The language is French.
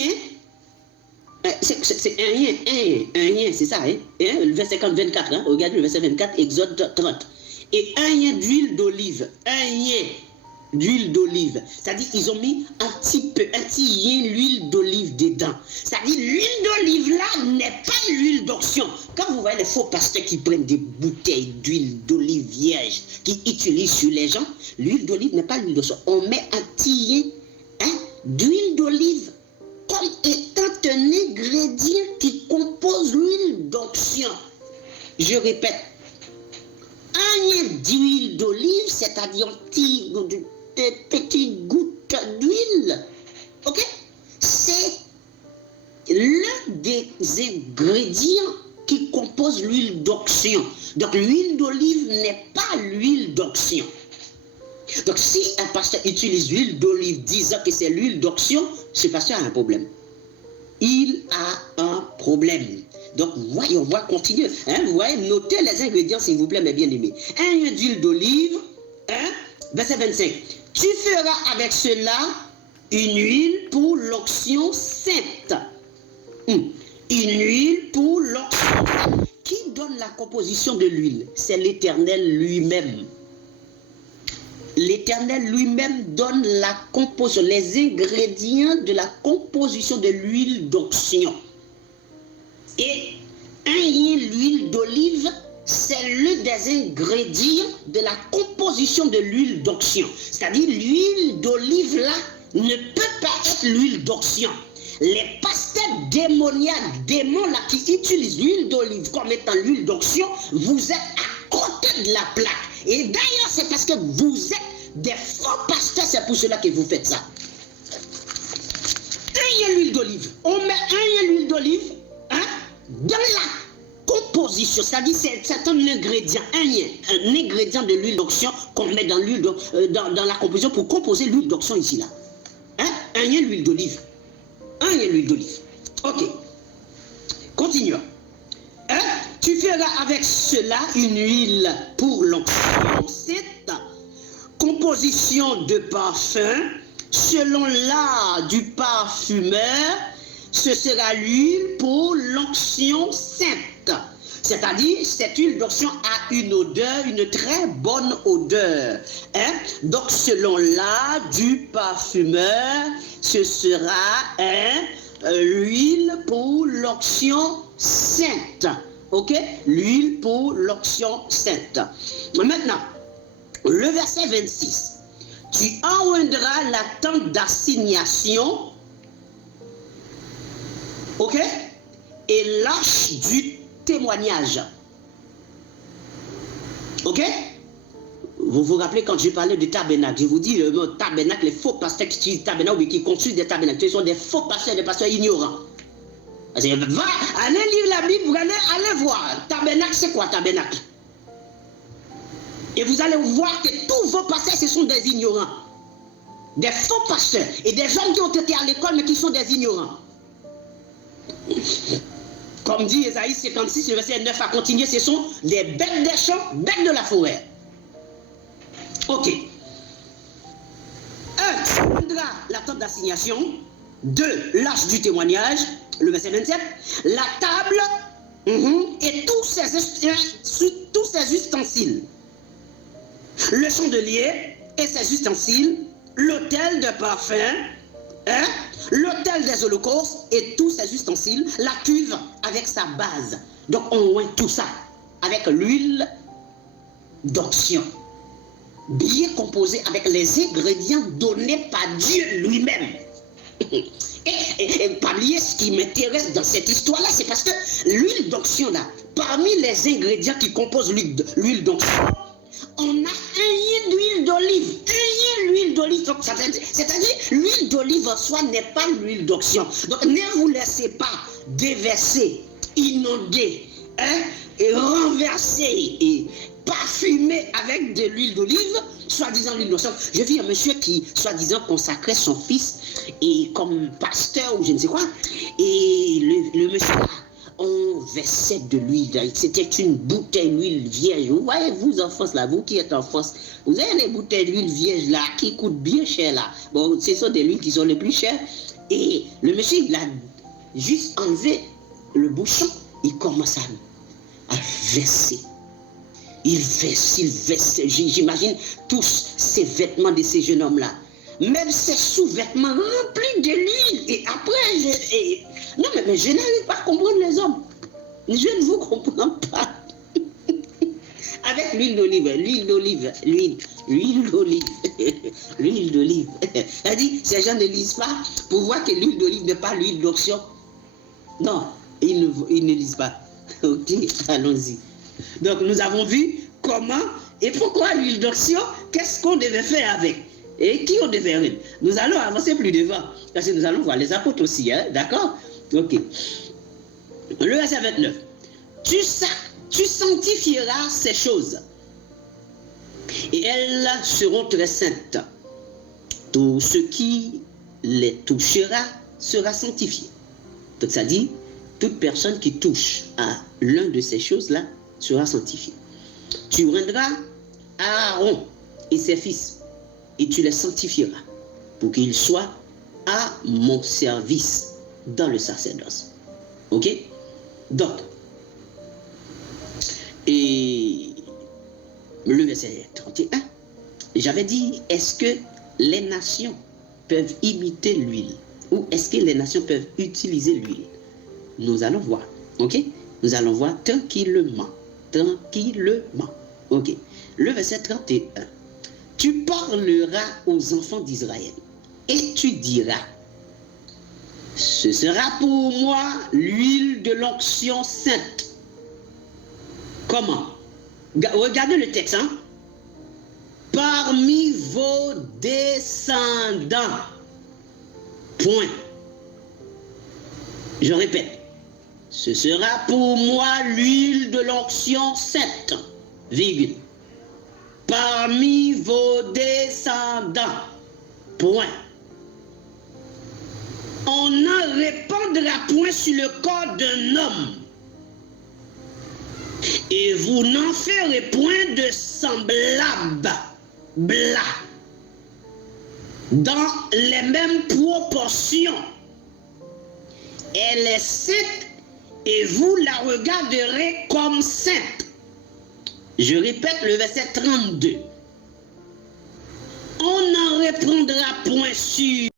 yen, c'est un yen, c'est ça, hein? Le verset 24, hein? Regardez le verset 24, Exode 30. Et un yen d'huile d'olive, d'huile d'olive. C'est-à-dire ils ont mis un petit yen l'huile d'olive dedans. C'est-à-dire l'huile d'olive là n'est pas l'huile d'onction. Quand vous voyez les faux pasteurs qui prennent des bouteilles d'huile d'olive vierge, qui utilisent sur les gens, l'huile d'olive n'est pas l'huile d'onction. On met un petit yen d'huile d'olive comme étant un ingrédient qui compose l'huile d'onction. Je répète, un yen d'huile d'olive, c'est-à-dire des petites gouttes d'huile, ok? C'est l'un des ingrédients qui compose l'huile d'onction. Donc l'huile d'olive n'est pas l'huile d'onction. Donc si un pasteur utilise l'huile d'olive disant que c'est l'huile d'onction, ce pasteur a un problème. Il a un problème. Donc voyons, on va continuer. Vous voyez, notez les ingrédients s'il vous plaît, mes bien-aimés. Un yen d'huile d'olive, verset 25. Tu feras avec cela une huile pour l'onction sainte. Une huile pour l'onction sainte. Qui donne la composition de l'huile? C'est l'Éternel lui-même. L'Éternel lui-même donne la composition, les ingrédients de la composition de l'huile d'onction. Et un yen d'huile d'olive, c'est l'un des ingrédients de la composition de l'huile d'onction. C'est-à-dire l'huile d'olive là ne peut pas être l'huile d'onction. Les pasteurs démoniaques, démons là qui utilisent l'huile d'olive comme étant l'huile d'onction, vous êtes à côté de la plaque. Et d'ailleurs, c'est parce que vous êtes des faux pasteurs, c'est pour cela que vous faites ça. Un yen d'huile d'olive. On met un yen d'huile d'olive dans la composition, c'est-à-dire c'est un ingrédient, un ingrédient de l'huile d'onction qu'on met dans l'huile dans la composition pour composer l'huile d'onction ici là. Un yen d'huile d'olive. Un yen d'huile d'olive. Ok. Continuons. Tu feras avec cela une huile pour l'onction. Cette composition de parfum, selon l'art du parfumeur, ce sera l'huile pour l'onction sainte. C'est-à-dire, cette huile d'onction a une odeur, une très bonne odeur. Donc, selon l'art du parfumeur, ce sera l'huile pour l'onction sainte. Ok? L'huile pour l'onction sainte. Maintenant, le verset 26. Tu enlèveras la tente d'assignation. Ok? Et l'arche du témoignage. Ok? Vous vous rappelez quand je parlais du tabernacle, je vous dis le mot tabernacle, les faux pasteurs qui utilisent tabernacle ou qui construisent des tabernacles, ce sont des faux pasteurs, des pasteurs ignorants. Va, allez lire la Bible, vous allez voir. Tabernacle, c'est quoi tabernacle? Et vous allez voir que tous vos pasteurs, ce sont des ignorants. Des faux pasteurs. Et des gens qui ont été à l'école, mais qui sont des ignorants. Comme dit Ésaïe 56, le verset 9 à continuer, ce sont les bêtes des champs, bêtes de la forêt. Ok. 1. Tu prendras la tente d'assignation. 2. L'arche du témoignage, le verset 27. La table et tous ses ustensiles. Le chandelier et ses ustensiles. L'autel de parfum. L'autel des holocaustes et tous ses ustensiles, la cuve avec sa base. Donc on oint tout ça avec l'huile d'onction, bien composée avec les ingrédients donnés par Dieu lui-même. Et pas oublier ce qui m'intéresse dans cette histoire-là, c'est parce que l'huile d'onction là, parmi les ingrédients qui composent l'huile d'onction, on a un yen d'huile d'olive. Un yen d'huile d'olive. C'est-à-dire, l'huile d'olive en soi n'est pas l'huile d'onction. Donc, ne vous laissez pas déverser, inonder, et renverser et parfumer avec de l'huile d'olive, soi-disant l'huile d'onction. Je vis un monsieur qui, soi-disant, consacrait son fils et comme pasteur ou je ne sais quoi. Et le monsieur là, on versait de l'huile. C'était une bouteille d'huile vierge. Vous voyez, vous en France, là, vous qui êtes en France, vous avez les bouteilles d'huile vierge là qui coûtent bien cher là. Bon, ce sont des huiles qui sont les plus chères. Et le monsieur, il a juste enlevé le bouchon, il commence à verser. Il verse. J'imagine tous ces vêtements de ces jeunes hommes-là. Même ces sous-vêtements remplis de l'huile. Et après, non, mais je n'arrive pas à comprendre les hommes. Je ne vous comprends pas. Avec l'huile d'olive. Elle dit, ces gens ne lisent pas pour voir que l'huile d'olive n'est pas l'huile d'onction. Non, ils ne lisent pas. Ok, allons-y. Donc, nous avons vu comment et pourquoi l'huile d'onction, qu'est-ce qu'on devait faire avec et qui on devait mettre. Nous allons avancer plus devant, parce que nous allons voir les apôtres aussi, hein, d'accord? Ok. Le verset 29. Tu sanctifieras ces choses, et elles seront très saintes. Tout ce qui les touchera sera sanctifié. Donc ça dit, toute personne qui touche à l'un de ces choses-là sera sanctifiée. Tu rendras à Aaron et ses fils, et tu les sanctifieras, pour qu'ils soient à mon service dans le sacerdoce. Ok? Donc, et le verset 31, j'avais dit, est-ce que les nations peuvent imiter l'huile? Ou est-ce que les nations peuvent utiliser l'huile? Nous allons voir. Ok? Nous allons voir tranquillement. Tranquillement. Ok. Le verset 31. Tu parleras aux enfants d'Israël et tu diras, ce sera pour moi l'huile de l'onction sainte. Comment? Regardez le texte, hein? Parmi vos descendants. Point. Je répète. Ce sera pour moi l'huile de l'onction sainte. Virgule. Parmi vos descendants. Point. On n'en répandra point sur le corps d'un homme. Et vous n'en ferez point de semblable. Dans les mêmes proportions. Elle est sainte et vous la regarderez comme sainte. Je répète le verset 32. On n'en reprendra point sur